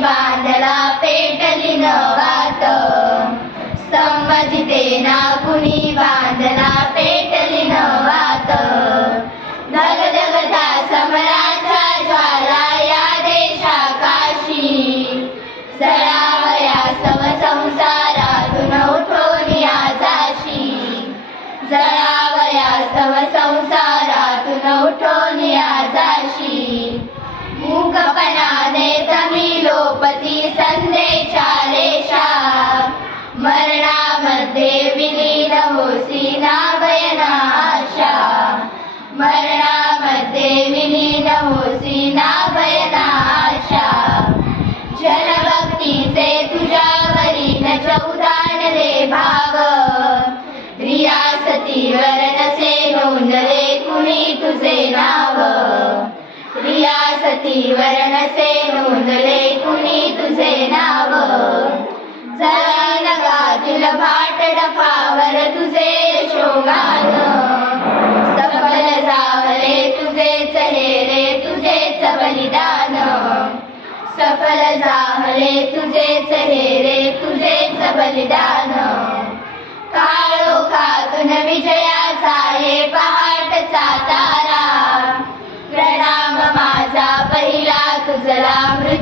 बांधला पेटली नवात, संमजितेना कुणी बांधला पेटली नवात. धगधगता समराच्या ज्वाला या देशाकाशी, जळावया सव संसारातून उठून आजाशी. जळावया सव संसारातून उठून आजाशी. मूकपणाने तमी लोपती संध्येच्या रेषा, मरणामध्ये विलीन होसी ना भयना आशा. मरणामध्ये विलीन होसी ना भयना आशा. जनभक्तीचे तुझ्यावरी न चौदानले भाव, रियासतीवर नसे नोंदले कुणी तुझे नाव. रियासतीवर नसे नोंदले कुणी तुझे नाव. जगातील भाट डफावर तुझे यशोगान, सफल झाले तुझेच हे रे तुझेच बलिदान. सफल झाले तुझेच हे रे तुझेच बलिदान. काळोखातून विजयाचा हे पहाटचा तारा, प्रणाम माझा पहिला तुझला मृत्यू